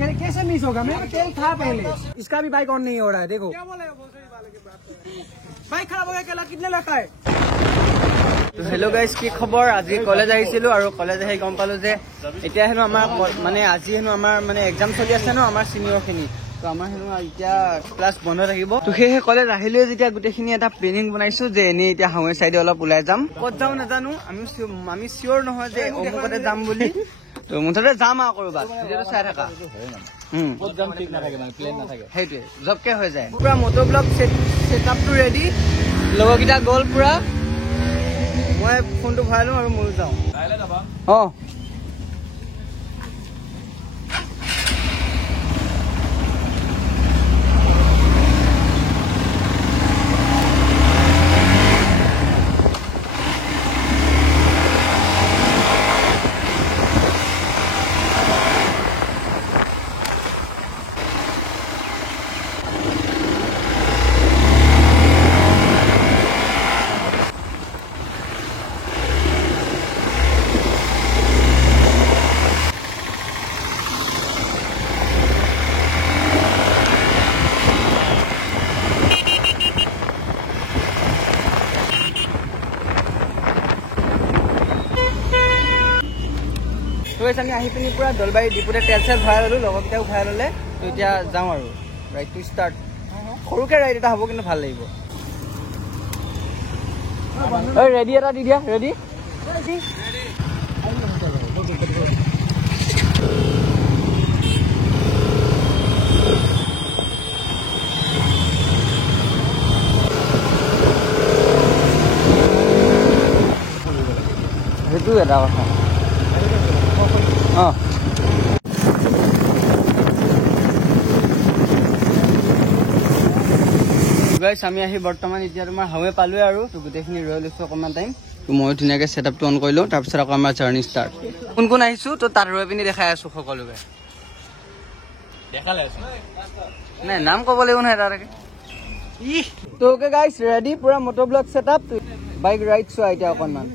कैसे मिस होगा? मेरे तेल था पहले, इसका भी बाइक ऑन नहीं हो रहा है। देखो बाइक खराब हो गया, केला कितने लगा है? तो हेलो गाइस, কি খবৰ? আজি কলেজ আহিছিলো আৰু কলেজ আহি গম পালো যে এতিয়া হেনো আমাৰ মানে আজি হেনো আমাৰ মানে এক্সাম চলি আছে ন আমাৰ সিনিয়ৰ খিনি। তো আমাৰ হেনো এতিয়া ক্লাছ বন্ধ থাকিব। তো সেই কলেজ আহিলে যেতিয়া গোটেইখিনি এটা প্লেনিং বনাইছো যে এনে এতিয়া হাৱে সাইডে অলপ ওলাই যাম। ক'ত যাম নাজানো, আমি শিওৰ নহয় যে অমুকতে যাম বুলি। তো মুঠতে যাম আৰু কৰবাত, ভিডিঅ'টো চাই থাকা। ক'ত যাম ঠিক নাথাকে, মানে প্লেন নাথাকে, সেইটোৱে জবকে হৈ যায়। পুৰা মটো ব্লগ সেটআপটো ৰেডি, লগৰকেইটা গ'ল পুৰা। মই ফোনটো ভৰাই লওঁ আৰু ময়ো যাওঁ। অঁ আমি আহি পিনি পুৰা দলবাৰী ডিপুতে তেল চেল ভৰাই ল'লো, লগৰকেইটাও ভৰাই ল'লে। তো এতিয়া যাওঁ আৰু ৰাইডটো ষ্টাৰ্ট। সৰুকৈ ৰাইড এটা হ'ব কিন্তু ভাল লাগিব। ৰেডি এটা দি দিয়া, ৰেডি সেইটো এটা কথা। অঁ গাইছ, আমি আহি বৰ্তমান এতিয়া তোমাৰ হাৱে পালোৱে আৰু। তো গোটেইখিনি ৰৈ লৈছোঁ অকণমান টাইম। তো মই ধুনীয়াকৈ ছেটআপটো অন কৰি লওঁ, তাৰপিছত আকৌ আমাৰ জাৰ্ণি ষ্টাৰ্ট। কোন কোন আহিছোঁ তো তাত ৰৈ পিনি দেখাই আছোঁ সকলোকে। নাই নাম ক'ব লাগিব নহয় তাকে। তো অ'কে গাইছ, ৰেডি পুৰা মটো ব্লগ ছেটআপ। বাইক ৰাইড চোৱা এতিয়া অকণমান।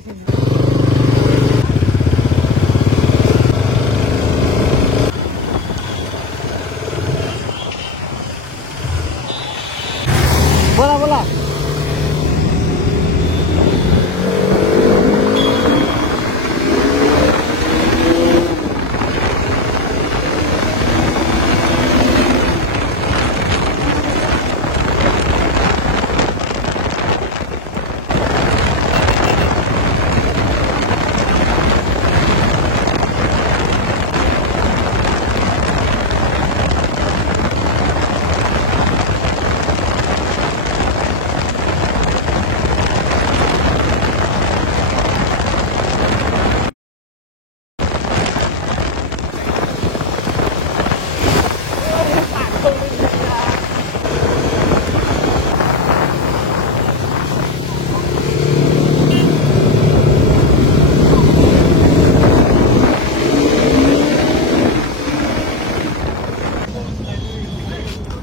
बोला बोला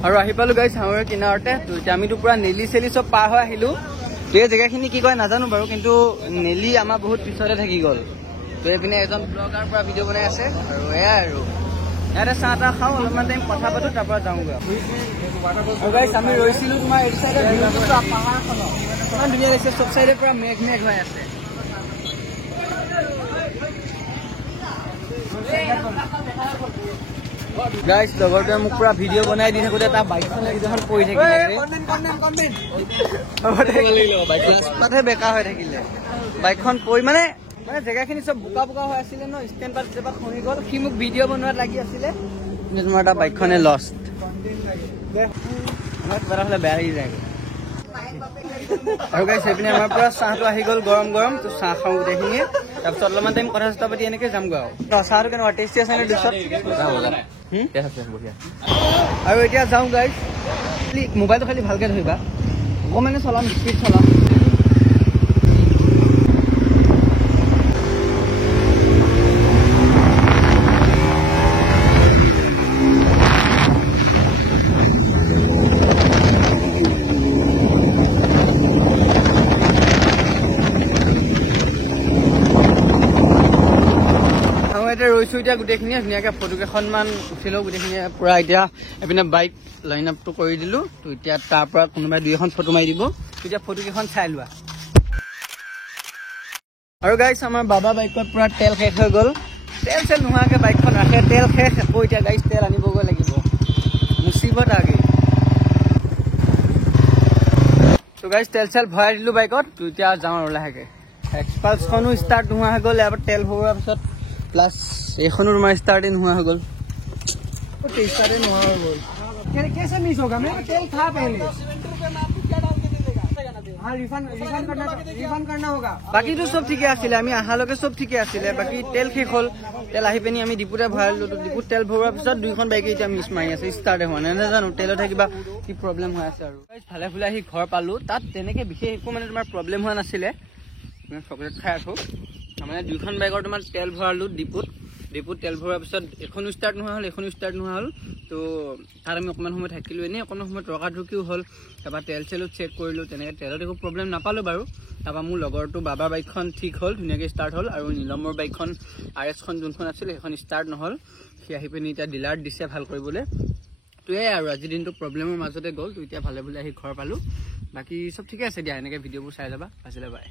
আৰু আহি পালো গাইছ হাৱৈৰ কিনাৰতে। তো এতিয়া আমিতো পুৰা নেলি চেলি চব পাৰ হৈ আহিলোঁ। তো এই জেগাখিনি কি কয় নাজানো বাৰু, কিন্তু নেলি আমাৰ বহুত পিছতে থাকি গ'ল। তো এইপিনে এজন ব্লগাৰ পৰা ভিডিঅ' বনাই আছে আৰু এয়াই আৰু ইয়াতে চাহ তাহ খাওঁ, অলপমান টাইম কথা পাতোঁ, তাৰপৰা যাওঁগৈ। আৰু গাইছ আমি ৰৈছিলোঁ তোমাৰ এইটো চাইডে পাহাৰখনত, ইমান ধুনীয়া লাগিছে, চব চাইডে পুৰা মেঘ মেঘ হৈ আছে। গাইছ লগৰটোৱে মোক পুৰা ভিডিঅ' বনাই দি থাকোঁতে তাৰ বাইকখন একদম পৰি থাকিলে, ৰাস্তাতহে বেকা হৈ থাকিলে। বাইকখন পৰি মানে জেগাখিনি চব বোকা বোকা হৈ আছিলে ন, ষ্টেণ্ড পাত যেতিয়াৰ খহি গ'ল। সি মোক ভিডিঅ' বনোৱাত লাগি আছিলে, কিন্তু তোমাৰ এটা বাইকখনে লষ্ট। আমাৰ কিবা এটা হ'লে বেয়া লাগি যায়। আৰু গাইছ সেইপিনে আমাৰ পুৰা চাহটো আহি গ'ল গৰম গৰম। তো চাহ খাওঁ গোটেইখিনিয়ে, তাৰপিছত অলপমান টাইম কথা চথা পাতি এনেকৈ যামগৈ আৰু। চাহটো কেনেকুৱা টেষ্টি আছে নে ডিছত? আৰু এতিয়া যাওঁ গাইছ। মোবাইলটো খালি ভালকৈ ধৰিবা, অকণমানে চলাম, স্পীড চলাম। লৈছোঁ এতিয়া গোটেইখিনিয়ে ধুনীয়াকৈ ফটো কেইখনমান উঠিলোঁ গোটেইখিনিয়ে পূৰা এতিয়া এইপিনে বাইক লাইন আপটো কৰি দিলোঁ তো এতিয়া তাৰ পৰা কোনোবাই 2-এখন ফটো মাৰি দিব তেতিয়া ফটো কেইখন চাই লোৱা আৰু গাইছ আমাৰ বাবা বাইকত পূৰা তেল শেষ হৈ গ'ল তেল চেল নোহোৱাকৈ বাইকখন ৰাখে তেল শেষ আকৌ এতিয়া গাইছ তেল আনিবগৈ লাগিব মুচিবত আগে তো গাইছ তেল চেল ভৰাই দিলোঁ বাইকত তো এতিয়া যাওঁ আৰু লাহেকৈ এক্সপালছখনো ষ্টাৰ্ট নোহোৱা হৈ গ'ল এবাৰ তেল ভৰোৱাৰ পিছত প্লাছ এইখনো তোমাৰ ষ্টাৰ্টেই নোহোৱা হৈ গ'ল स्टार्ट नहीं हुआ वो कैसे मिस होगा मेरा तेल था पहले हाँ रिफंड करना होगा বাকীটো চব ঠিকে আছিলে আমি আহালৈকে চব ঠিকে আছিলে বাকী তেল শেষ হ'ল তেল আহি পিনি আমি ডিপুতে ভৰালোঁ ডিপুত তেল ভৰোৱাৰ পিছত 2খন বাইকে এতিয়া মিছ মাৰি আছে ষ্টাৰ্টে হোৱা নাই নাজানো তেলতে কিবা কি প্ৰব্লেম হৈ আছে আৰু ভালে ফুলে আহি ঘৰ পালোঁ তাত তেনেকৈ বিশেষ একো মানে তোমাৰ প্ৰব্লেম হোৱা নাছিলে চকলেট খাই আছোঁ মানে 2খন বাইকৰ তোমাৰ তেল ভৰালোঁ ডিপুত তেল ভৰোৱাৰ পিছত এখনো ষ্টাৰ্ট নোহোৱা হ'ল তো তাত আমি অকণমান সময় থাকিলোঁ এনেই অকণমান সময় তৰ্কাতৰ্কিও হ'ল তাৰপৰা তেল চেলো চেক কৰিলোঁ তেনেকৈ তেলত একো প্ৰব্লেম নাপালোঁ বাৰু তাৰপৰা মোৰ লগৰটো বাবাৰ বাইকখন ঠিক হ'ল ধুনীয়াকৈ ষ্টাৰ্ট হ'ল আৰু নীলমৰ বাইকখন RS-খন যোনখন আছিলে সেইখন ষ্টাৰ্ট নহ'ল সি আহি পিনি এতিয়া ডিলাৰত দিছে ভাল কৰিবলৈ তো এয়াই আৰু আজিৰ দিনটো প্ৰব্লেমৰ মাজতে গ'ল তো এতিয়া ভালে ভালে আহি ঘৰ পালোঁ বাকী চব ঠিকে আছে দিয়া এনেকৈ ভিডিঅ'বোৰ চাই যাবা আজিলৈ বাই